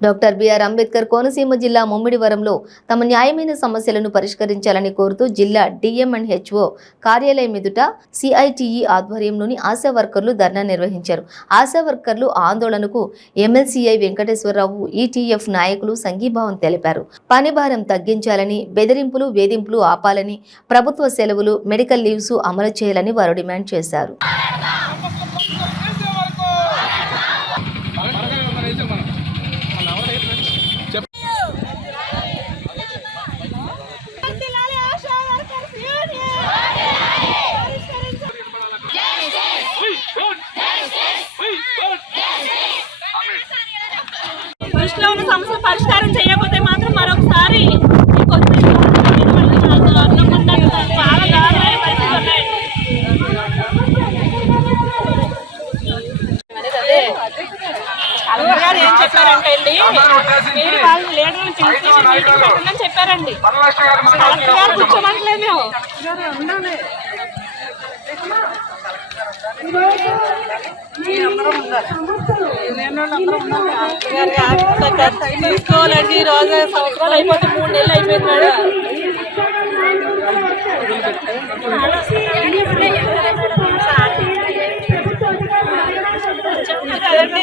Doctor BR Ambedkar Konaseema జిల్లా ముమ్మిడివరంలో తమ న్యాయమైన సమస్యలను పరిష్కరించాలని కోరుతూ జిల్లా డిఎం అండ్ హెచ్ఓ కార్యాలయం ఎదుట సిఐటిఈ ఆధ్వర్యంలోని ఆశా వర్కర్లు ధర్నా నిర్వహించారు. ఆశా వర్కర్లు ఆందోళనకు ఎమ్మెల్సీఐ వెంకటేశ్వరరావు ఈటీఎఫ్ నాయకులు సంఘీభావం తెలిపారు. పనిభారం తగ్గించాలని బెదిరింపులు వేధింపులు ఆపాలని ప్రభుత్వ సెలవులు మెడికల్ లీవ్స్ అమలు చేయాలని వారు డిమాండ్ చేశారు. గారు ఏం చెప్పారంటే మీరు వాళ్ళ పిలిచి మీటింగ్ పెట్టండి చెప్పారండి. కలెక్టర్ గారు కూర్చోమంటలేదు మేము. తీసుకోవాలండి ఈ రోజు సంవత్సరాలు అయిపోతే మూడు నెలలు అయిపోయింది మేడం. కదండి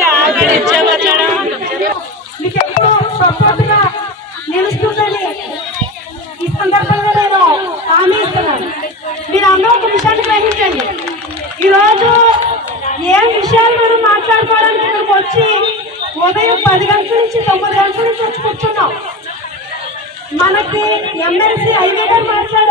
హామీ ఇస్తున్నాను మీరు అందరూ ఒక విషయాన్ని గ్రహించండి. ఈరోజు ఏం విషయాలు మనం మాట్లాడుకోవడానికి ఇక్కడికి వచ్చి ఉదయం పది గంటల నుంచి తొమ్మిది గంటల నుంచి వచ్చి కూర్చున్నాం. మనకి ఎమ్మెల్సీ హైవే గారు మాట్లాడారు